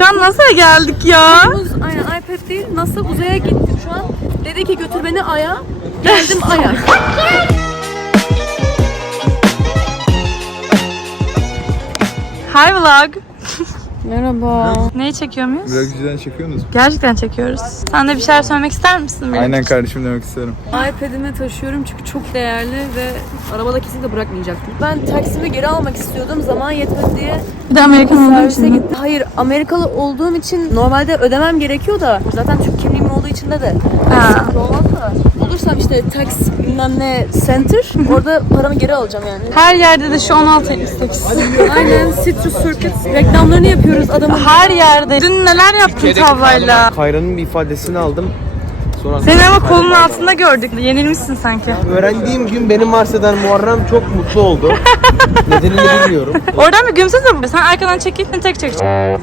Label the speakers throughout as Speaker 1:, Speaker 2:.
Speaker 1: Şu an NASA'ya geldik ya.
Speaker 2: Aynen iPad değil. NASA uzaya gittim şu an. Dedi ki götür beni Ay'a. Geldim Ay'a.
Speaker 1: Hi vlog.
Speaker 2: Merhaba.
Speaker 1: Neyi çekiyor muyuz?
Speaker 3: Vlogcudan çekiyor musunuz?
Speaker 1: Gerçekten çekiyoruz. Sen de bir şeyler söylemek ister misin? benim
Speaker 3: Aynen
Speaker 1: için?
Speaker 3: kardeşim demek isterim.
Speaker 2: iPad'imi taşıyorum çünkü çok değerli ve arabada kesinlikle bırakmayacaktım. Ben taksimi geri almak istiyordum. Zaman yetmedi diye
Speaker 1: Bir de Amerikan olduğum
Speaker 2: servise
Speaker 1: için.
Speaker 2: gittim. Hayır, Amerikalı olduğum için normalde ödemem gerekiyor da zaten Türk kimliğim olduğu için de
Speaker 1: Ha.
Speaker 2: olmaz da. Olursam işte tax bilmem ne center orada paramı geri alacağım yani.
Speaker 1: Her yerde de şu 16.78.
Speaker 2: Aynen Citrus Circuit reklamlarını yapıyoruz adamın.
Speaker 1: Her yerde. Dün neler yaptın tavlayla?
Speaker 4: Kayra'nın bir ifadesini aldım. Sonra
Speaker 1: Seni ama kolun altında gördük. Yenilmişsin sanki.
Speaker 4: öğrendiğim gün beni Mars'tan Muharrem çok mutlu oldu. Nedenini bilmiyorum.
Speaker 1: Oradan bir gülümse de sen arkadan çekilsin tek çek.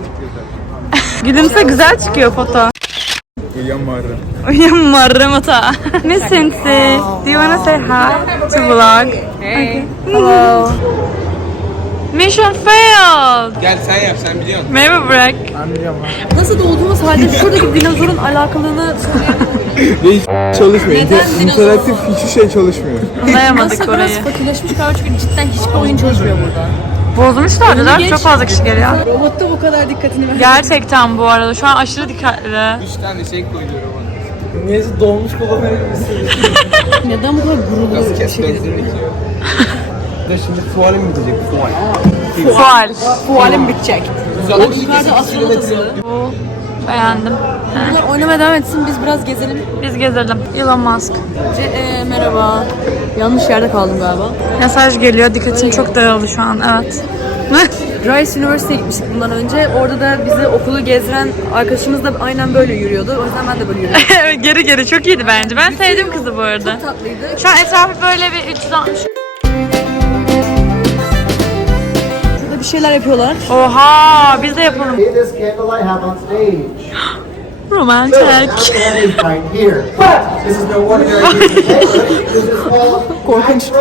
Speaker 1: Gülümse güzel çıkıyor foto.
Speaker 3: Uyuyan Muharrem.
Speaker 1: Uyumarım ata. Miss Cincy, do you wanna say hi to vlog?
Speaker 2: Hey. Hello.
Speaker 1: Mission failed.
Speaker 4: Gel sen yap, sen biliyorsun.
Speaker 1: Merhaba Burak.
Speaker 2: Nasıl olduğumuz halde şuradaki dinozorun alakalığını
Speaker 3: Ve hiç çalışmıyor.
Speaker 2: Neden
Speaker 3: İnteraktif hiçbir şey çalışmıyor.
Speaker 1: Anlayamadık
Speaker 2: nasıl biraz
Speaker 1: orayı.
Speaker 2: fakirleşmiş galiba çünkü cidden hiçbir oyun çalışmıyor burada.
Speaker 1: Bozmuşlardı da çok fazla kişi geliyor.
Speaker 2: Robotta bu kadar dikkatini ver.
Speaker 1: Gerçekten bu arada şu an aşırı dikkatli.
Speaker 4: 3 tane şey koyuyorum ona.
Speaker 5: Neyse dolmuş babamaya gibi hissediyorum.
Speaker 2: Neden bu kadar gururlu
Speaker 4: Nasıl
Speaker 2: bir
Speaker 4: kes
Speaker 2: şekilde?
Speaker 4: benzinlik yiyor.
Speaker 5: De şimdi fualim bitecek, fual.
Speaker 1: Fual.
Speaker 2: Fualim bitecek.
Speaker 4: Güzel.
Speaker 2: Yukarıda astronot asılı.
Speaker 1: Beğendim.
Speaker 2: Bunlar oynamaya devam etsin biz biraz gezelim.
Speaker 1: Biz gezelim. Elon Musk.
Speaker 2: Merhaba. Yanlış yerde kaldım galiba.
Speaker 1: Mesaj geliyor. Dikkatim çok dağıldı şu an. Evet.
Speaker 2: Rice University'ye gitmiştik bundan önce. Orada da bizi okulu gezdiren arkadaşımız da aynen böyle yürüyordu. O yüzden ben de böyle yürüyorum.
Speaker 1: Evet, geri geri çok iyiydi bence. Ben sevdim kızı bu arada.
Speaker 2: Çok tatlıydı.
Speaker 1: Şu an etrafı böyle bir 360.
Speaker 2: Burada bir şeyler yapıyorlar.
Speaker 1: Oha, biz de yapalım.
Speaker 6: See this candle I have on stage.
Speaker 1: Romantik.
Speaker 6: Right here. But this is no ordinary piece of paper. This is called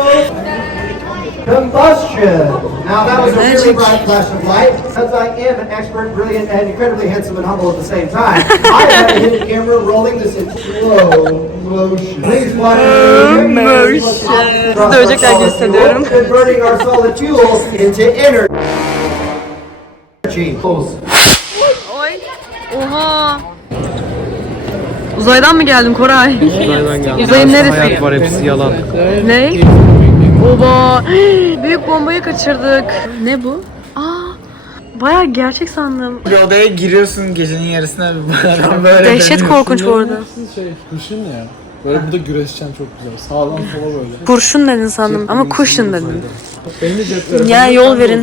Speaker 6: combustion. Now that was a really bright flash of light. Since I am an expert, brilliant, and incredibly handsome and humble at the same time, I had to hit the camera rolling this in slow motion. Please watch
Speaker 1: Sizi dövecekler gibi hissediyorum.
Speaker 6: converting our solid fuel into energy.
Speaker 2: Oha. Uzaydan mı geldin Koray?
Speaker 4: Uzaydan geldi.
Speaker 2: Uzayın neresi?
Speaker 4: Hayat var, hepsi yalan.
Speaker 2: Ne? Oba. Büyük bombayı kaçırdık. Ne bu? Aa. Bayağı gerçek sandım.
Speaker 5: Bir odaya giriyorsun gecenin yarısına bir böyle.
Speaker 2: Dehşet korkunç bu arada.
Speaker 5: Şey, kuşun ya. Böyle burada güreşeceksin çok güzel. Sağdan sola böyle.
Speaker 2: Kurşun dedin sandım ama cushion dedin.
Speaker 5: Benim de cep telefonum.
Speaker 2: Ya yol verin.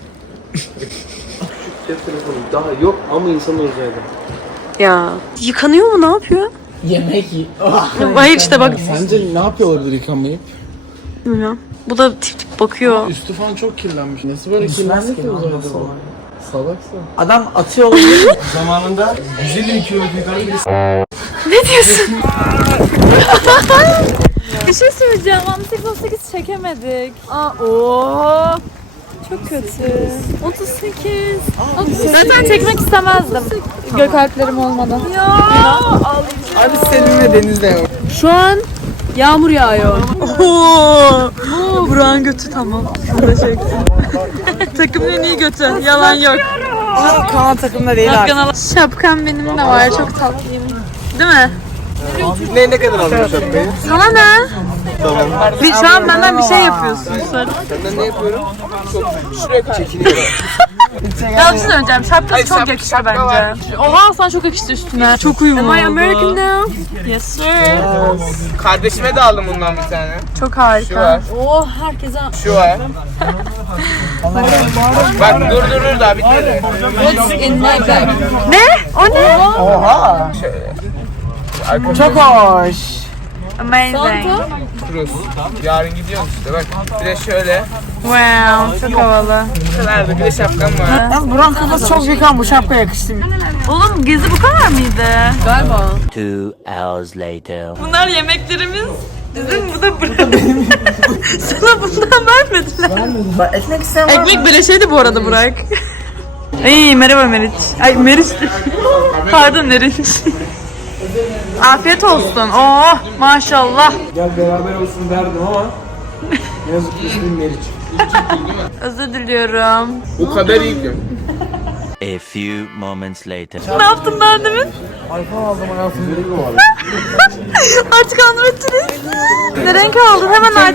Speaker 4: Cep telefonu daha yok ama insan uzayda.
Speaker 2: Ya. Yıkanıyor mu? Ne yapıyor?
Speaker 5: Yemek yiyin.
Speaker 1: Hayır işte bak.
Speaker 5: Sence ne yapıyor olabilir yıkamayıp?
Speaker 1: Bilmiyorum. Bu da tip tip bakıyor.
Speaker 5: Üstü falan çok kirlenmiş. Nasıl böyle kirlenmiş ki uzayda bu? Salaksa. Adam atıyor olabilir. Zamanında 150 kilometre yukarı birisi.
Speaker 1: Ne diyorsun? Bir şey söyleyeceğim. 18 çekemedik.
Speaker 2: Oo. Çok kötü.
Speaker 1: 38. Zaten çekmek istemezdim. Gök alplerim olmadan.
Speaker 5: Abi seninle denizde yok.
Speaker 2: Şu an yağmur yağıyor.
Speaker 1: Oo. Burak'ın götü tamam. Şunu da çektim. Takımın en iyi götü. Yalan yok.
Speaker 5: Kanal takımda değil abi.
Speaker 1: Şapkam benim de var. Çok tatlıyım. Değil mi?
Speaker 4: Ne kadar almış şapkayı?
Speaker 1: Sana ne? Şu an benden bir şey yapıyorsun.
Speaker 4: Senden ne yapıyorum? Çok şuraya çekiniyorum.
Speaker 1: Ya bir şey söyleyeceğim. Şapkası çok yakışır bence. Oha sana çok yakıştı üstüne. Çok uyumlu oldu.
Speaker 2: Am I American now?
Speaker 1: Yes sir.
Speaker 4: Kardeşime de aldım bundan bir tane.
Speaker 1: Çok
Speaker 4: Şu
Speaker 1: harika.
Speaker 4: var,
Speaker 2: Oh herkese.
Speaker 4: şu var. Bak dur daha bitmedi.
Speaker 2: What's in my bag?
Speaker 1: Ne? O ne?
Speaker 5: Oha.
Speaker 4: Arka
Speaker 5: Çok hoş.
Speaker 1: Amazing.
Speaker 4: Cruise. Yarın gidiyoruz işte bak. Bir de şöyle.
Speaker 1: Wow. Çok havalı.
Speaker 4: Bu kadardı. Bir de şapkam var.
Speaker 5: Ya Burak kafası çok büyük ama bu şapka yakıştı.
Speaker 1: Oğlum gezi bu kadar mıydı?
Speaker 2: Galiba.
Speaker 7: 2 hours later.
Speaker 1: Bunlar yemeklerimiz. Bizim bu da benim. Sana bundan vermediler.
Speaker 5: Ekmek istemem.
Speaker 1: Ekmek böyle şeydi bu arada Burak. İyi merhaba Meriç. Ay Meriç. Pardon Meriç. Afiyet olsun. Oh maşallah.
Speaker 5: Gel beraber olsun derdim ama ne yazık ki ismim Meriç.
Speaker 1: Özür diliyorum.
Speaker 3: Bu kadar iyi ki.
Speaker 7: A few moments later.
Speaker 1: Ne yaptım ben demin?
Speaker 5: iPhone aldım hayatım.
Speaker 1: Artık anlattınız. Ne renk aldın? Hemen aç.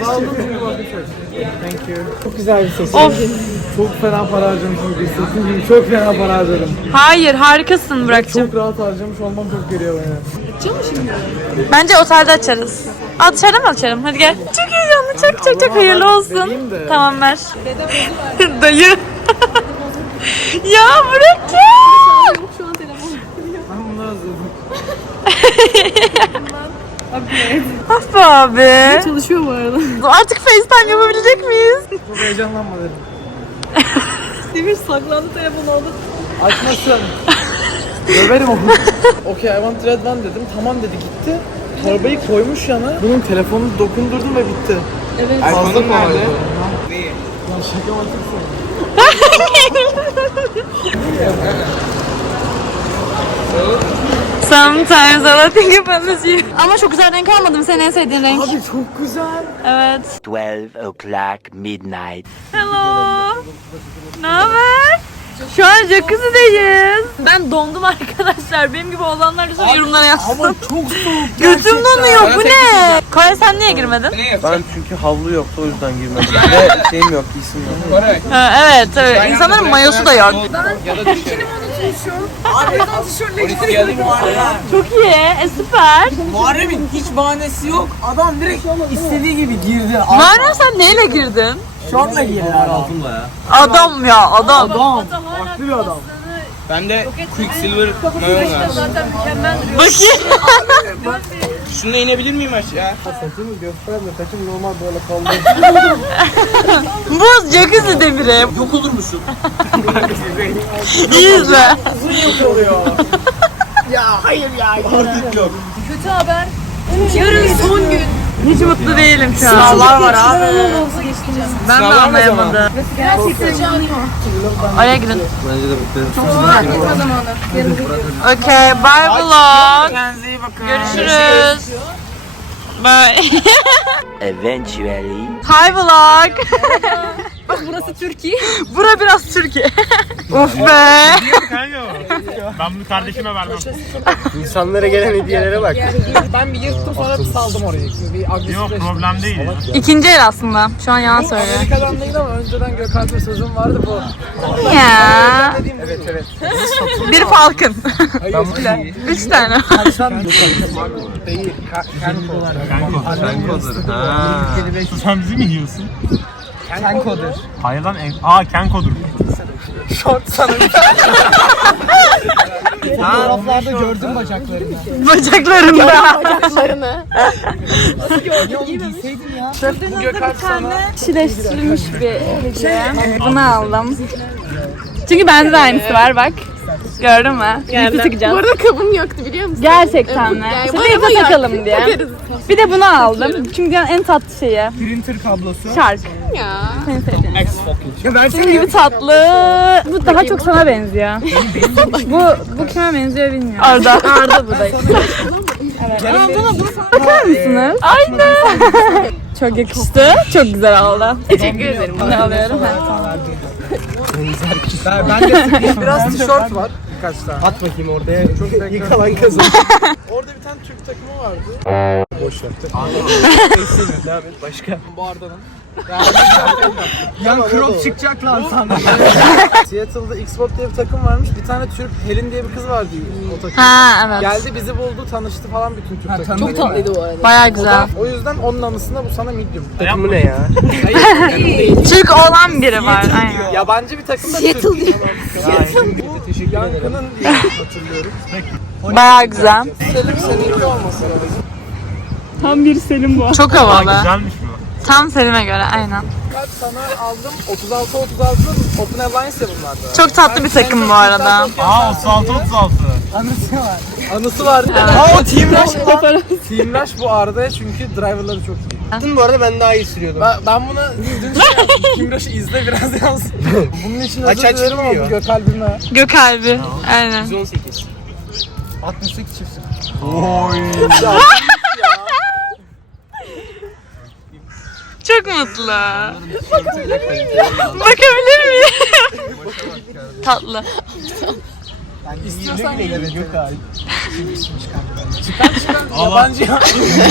Speaker 5: Thank you. Çok güzel bir ses.
Speaker 1: Of.
Speaker 5: Çok fena para harcamışım gibi hissettim gibi. Çok fena para harcadım.
Speaker 1: Hayır harikasın Burak'cığım.
Speaker 5: Çok rahat harcamış olmam çok geliyor bana.
Speaker 1: Bence otelde açarız. Aa dışarıda mı açarım? Hadi gel. Çok heyecanlı. Çok hayırlı olsun.
Speaker 5: vereyim de.
Speaker 1: Tamam ver. Dayı. Ya Burak'cığım.
Speaker 5: Ben bunu hazırladım.
Speaker 1: Ah be abi.
Speaker 2: Çalışıyor bu arada.
Speaker 1: Artık FaceTime yapabilecek miyiz?
Speaker 5: Çok heyecanlanma dedim.
Speaker 2: Demir saklandı telefonu aldı.
Speaker 5: Açmasın. Döverim onu. Okay, I want red one dedim. Tamam dedi gitti. Torbayı koymuş yana. Bunun telefonunu dokundurdum ve bitti.
Speaker 2: Evet.
Speaker 5: Fazla kolaydı. Lan şaka mantıksın.
Speaker 1: Sometimes all I think about is you. Ama çok güzel renk almadım. Senin en sevdiğin renk.
Speaker 5: Abi çok güzel.
Speaker 1: Evet.
Speaker 7: 12 o'clock midnight.
Speaker 1: Hello. Ne haber? Şu an jacuzzi'deyiz. Ben dondum arkadaşlar. Benim gibi olanlar lütfen yorumlara yazsın.
Speaker 5: Ama çok soğuk.
Speaker 1: Götüm donuyor. Bu ne? Kaya sen niye girmedin?
Speaker 4: Ben çünkü havlu yoktu o yüzden girmedim. Ve şeyim yok, isim yok.
Speaker 1: Ha, evet, evet. İnsanların mayosu da yok. Çok iyi. Süper.
Speaker 5: Muharrem'in hiç bahanesi yok. Adam direkt istediği gibi girdi.
Speaker 1: Muharrem sen neyle girdin?
Speaker 5: Şortla girdi altında ya.
Speaker 1: Adam ya adam.
Speaker 5: Farklı bir adam.
Speaker 3: Ben de Quicksilver mayon var.
Speaker 2: Zaten mükemmel duruyor.
Speaker 1: Bakayım.
Speaker 3: Şununla inebilir miyim aşağı?
Speaker 5: Saçımı gösterme, saçım normal böyle kaldı.
Speaker 1: Bu jacuzzi demiri.
Speaker 3: Yok olur musun?
Speaker 1: İyi izle.
Speaker 5: Uzun yok oluyor.
Speaker 3: Artık yok.
Speaker 2: Kötü haber. Yarın son gün.
Speaker 1: Hiç mutlu değilim şu an.
Speaker 5: Sınavlar var abi.
Speaker 1: Ben de
Speaker 3: Sınavlar ne zaman?
Speaker 1: anlayamadım.
Speaker 2: Gerçekten canım.
Speaker 1: Oraya girin.
Speaker 4: Bence de bitti.
Speaker 2: Gitme zamanı. Yarın
Speaker 1: Okay, bye vlog.
Speaker 5: Kendinize iyi bakın.
Speaker 1: Görüşürüz. Bye.
Speaker 7: Eventually.
Speaker 1: Hi vlog.
Speaker 2: burası Türkiye.
Speaker 1: Bura biraz Türkiye. Of be.
Speaker 8: Ben bunu kardeşime vermem.
Speaker 4: İnsanlara gelen hediyelere bak.
Speaker 5: Ben bir yırttım sonra bir saldım orayı. Bir agresif.
Speaker 8: Yok problem değil ya.
Speaker 1: İkinci el aslında. Şu an yalan söylüyor.
Speaker 5: Amerika'dan değil ama önceden Gökalp'e sözüm vardı bu.
Speaker 1: Ya.
Speaker 5: Evet evet.
Speaker 1: Bir Falcon.
Speaker 5: Hayır.
Speaker 1: 3 tane.
Speaker 5: Sen değil. Kenkolar.
Speaker 8: Kenkodur. Sen bizi mi yiyorsun?
Speaker 5: Kenkodur.
Speaker 8: Hayır lan. Kenkodur.
Speaker 5: Şort sana bir fotoğraflarda gördüm bacaklarını.
Speaker 1: Bacaklarında.
Speaker 5: Bu Gökalp sana.
Speaker 1: Çileştirilmiş bir hediye. Bunu aldım. Çünkü bende de aynısı var bak. Gördün mü? Gördüm. Takacağız.
Speaker 2: Bu arada kabım yoktu biliyor musun?
Speaker 1: Gerçekten mi?
Speaker 2: Yani
Speaker 1: İşte
Speaker 2: bana
Speaker 1: birlikte
Speaker 2: yok.
Speaker 1: takalım diye.
Speaker 2: Takarız.
Speaker 1: Bir de bunu aldım. Çünkü dünyanın en tatlı şeyi.
Speaker 5: Printer kablosu.
Speaker 1: Şark.
Speaker 2: Ya.
Speaker 1: Senin sevdiğin.
Speaker 5: Ya ben
Speaker 1: Senin gibi tatlı. Bu daha çok sana benziyor. bu kime benziyor bilmiyorum. Arda bu da. Bakar mısınız? Aynen. Çok yakıştı. Çok güzel oldu.
Speaker 2: Teşekkür ederim.
Speaker 1: Bunu alıyorum.
Speaker 5: Ben de biraz tişört var. Birkaç tane. At bakayım oraya. Çok yıkalan kazan. Orada bir tane Türk takımı vardı. Boş yaptı. Kesin. Devam et. Başka. Bu Arda'nın. Yan crop çıkacak lan sana. Seattle'da X-Sport diye bir takım varmış. Bir tane Türk, Helin diye bir kız vardı o takımda.
Speaker 1: Ha evet.
Speaker 5: Geldi bizi buldu, tanıştı falan bütün Türk takımı.
Speaker 2: Çok tatlıydı bu arada.
Speaker 1: Baya güzel.
Speaker 5: O yüzden onun anısına bu sana medium.
Speaker 4: Takımı ne ya?
Speaker 1: Türk olan biri var. Aynen.
Speaker 5: Yabancı bir takım da
Speaker 2: Seattle
Speaker 5: Türk.
Speaker 2: diyor.
Speaker 5: Bu Yankı'nın diye hatırlıyorum.
Speaker 1: Baya güzel.
Speaker 5: Selim seninki olması lazım.
Speaker 1: Tam bir Selim bu. Çok havalı.
Speaker 8: Güzelmiş bu.
Speaker 1: Tam Selim'e göre aynen.
Speaker 5: Ben sana aldım 36-36'da Open Alliance ya bunlar da.
Speaker 1: Çok tatlı bir takım bu arada.
Speaker 8: 36.
Speaker 5: Anısı var. Anısı var. Aa o Team Rush lan. Team Rush bu Arda'ya çünkü driverları çok iyi.
Speaker 4: Bu arada ben daha iyi sürüyordum.
Speaker 5: Ben buna dün şey yazdım. Kimraş'ı izle biraz yaz. Bunun için
Speaker 4: Aç
Speaker 5: özür dilerim
Speaker 4: çıkmıyor.
Speaker 5: ama Gökalbime.
Speaker 1: Gökalbi. Aynen.
Speaker 4: 118.
Speaker 5: 68 çift.
Speaker 1: Çok mutlu. Bakabilir miyim? Tatlı.
Speaker 5: İstiyorsan gel. Gökalp. Çıkar. Yabancı ya.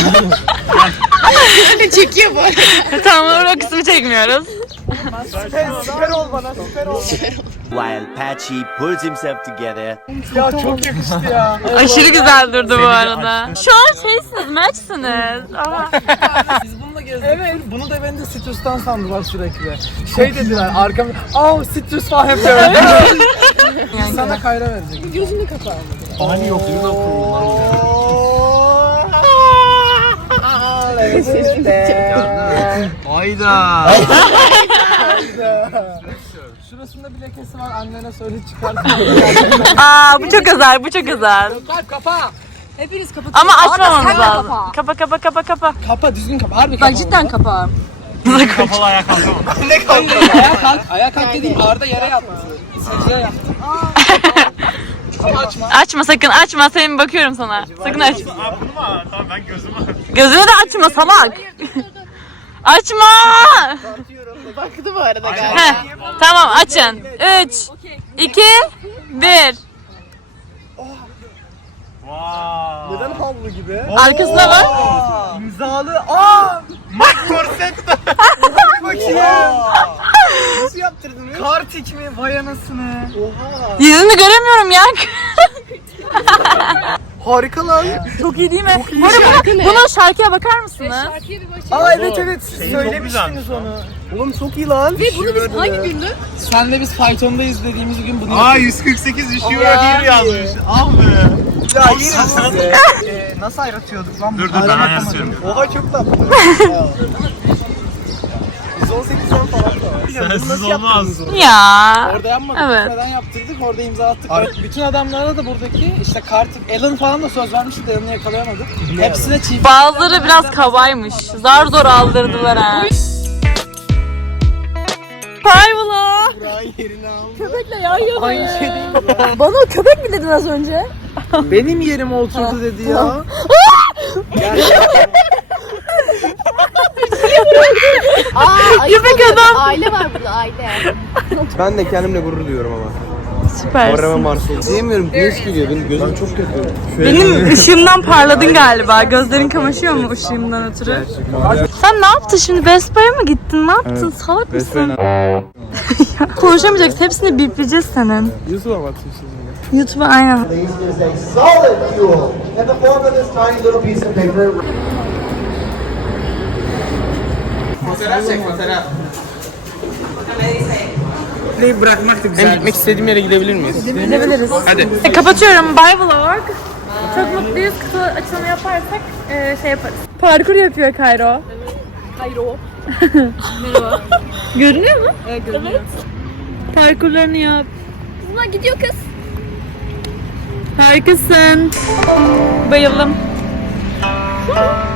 Speaker 1: Çekiyor bu. Tamam, o kısmı çekmiyoruz.
Speaker 5: Süper ol bana. Süper ol.
Speaker 7: While Patchy pulls himself together.
Speaker 5: Ya çok yakıştı ya.
Speaker 1: Aşırı güzel durdu bu arada. Şu an şeysiniz, maçsınız. Aha.
Speaker 5: Biz bununla gezdik. Evet. Bunu da beni de Citrus'tan sandılar sürekli. Şey dediler arkamda. Citrus falan yapıyor. Sana kayra verecek. Gözünü kapa.
Speaker 4: Ani yok değil mi? Hayda.
Speaker 5: Şurasında bir lekesi var. Annene söyle çıkart.
Speaker 1: Bu çok özel, bu çok özel.
Speaker 5: Kapa.
Speaker 2: Hepiniz kapatın.
Speaker 1: Ama açmamamız
Speaker 2: sen de
Speaker 1: lazım.
Speaker 2: kapa.
Speaker 1: Kapa.
Speaker 5: Kapa düzgün kapa. Harbi kapa.
Speaker 2: Bak cidden kapa.
Speaker 8: Kapalı ayağa kalkamam.
Speaker 5: Ayağa kalk. Ayağa kalk dediğim Arda yere yattı. Secdeye yattı. Ama açma.
Speaker 1: Açma sakın, açma. Senin bakıyorum sana. Sakın aç.
Speaker 8: Bunu mu? Tamam ben gözümü.
Speaker 1: Gözünü de açma salak. Açma.
Speaker 2: Baktı bu arada
Speaker 1: Heh, tamam açın. 3, 2, 1.
Speaker 8: Wow.
Speaker 5: Neden havlu gibi?
Speaker 1: Arkasına bak.
Speaker 5: İmzalı. Bakayım.
Speaker 4: Nasıl yaptırdın ya?
Speaker 5: Kartik mi? Vay anasını.
Speaker 1: Yüzünü göremiyorum ya.
Speaker 5: Harika lan.
Speaker 1: Çok iyi değil mi? Bu arada bunun şarkıya bakar mısınız?
Speaker 5: Evet. Söylemiştiniz onu. Oğlum çok iyi lan. Ve bunu biz hangi gündü? Senle biz faytonda izlediğimiz gün bunu
Speaker 8: Aa 148 üşüyor here yazmış. Al be.
Speaker 5: Ya yine nasıl ayrıtıyorduk lan?
Speaker 8: Dur ben ayarlıyorum.
Speaker 5: Oha çok tatlı. 118'den falan da var.
Speaker 8: Sensiz olmaz.
Speaker 1: Ya.
Speaker 5: Orada yapmadık.
Speaker 1: Evet.
Speaker 5: Neden yaptırdık? Orada imza attık. Bütün adamlara da buradaki işte Kartik, Alan falan da söz vermişti de Alan'ı yakalayamadık. Hepsine çift.
Speaker 1: Bazıları biraz kabaymış. Zar zor aldırdılar ha. Kaybola.
Speaker 2: Köpekle yan yana. Bana o köpek mi dedin az önce?
Speaker 5: Benim yerime oturdu dedi ya.
Speaker 1: Köpek adam.
Speaker 2: Aile var burada aile.
Speaker 4: Ben de kendimle gurur duyuyorum ama.
Speaker 1: Süpersin.
Speaker 4: Muharrem'e Mars'ı. Diyemiyorum. Güneş geliyor. Benim gözüm çok kötü.
Speaker 1: Benim ışığımdan parladın galiba. Gözlerin kamaşıyor mu ışığımdan ötürü? Sen ne yaptın şimdi? Vespa'ya mı gittin? Ne yaptın? Salak mısın? Konuşamayacaksın. Hepsini bipleyeceğiz senin.
Speaker 5: YouTube'a mı atıyorsun yine?
Speaker 1: YouTube'a aynen.
Speaker 6: This is a solid fuel in the form of this tiny little piece of paper.
Speaker 3: Fotoğraf çek fotoğraf.
Speaker 5: Neyi bırakmak da
Speaker 3: Hem
Speaker 5: güzel.
Speaker 3: gitmek istediğim yere gidebilir miyiz?
Speaker 1: Gidebiliriz.
Speaker 3: Hadi.
Speaker 1: Kapatıyorum. Bye vlog. Çok mutluyuz. Kutu açılımı yaparsak şey yaparız. Parkur yapıyor Kayro.
Speaker 2: Kayro.
Speaker 1: Görünüyor mu?
Speaker 2: Evet görünüyor.
Speaker 1: Parkurlarını yap.
Speaker 2: Buna gidiyor kız.
Speaker 1: Harikasın. Bayıldım.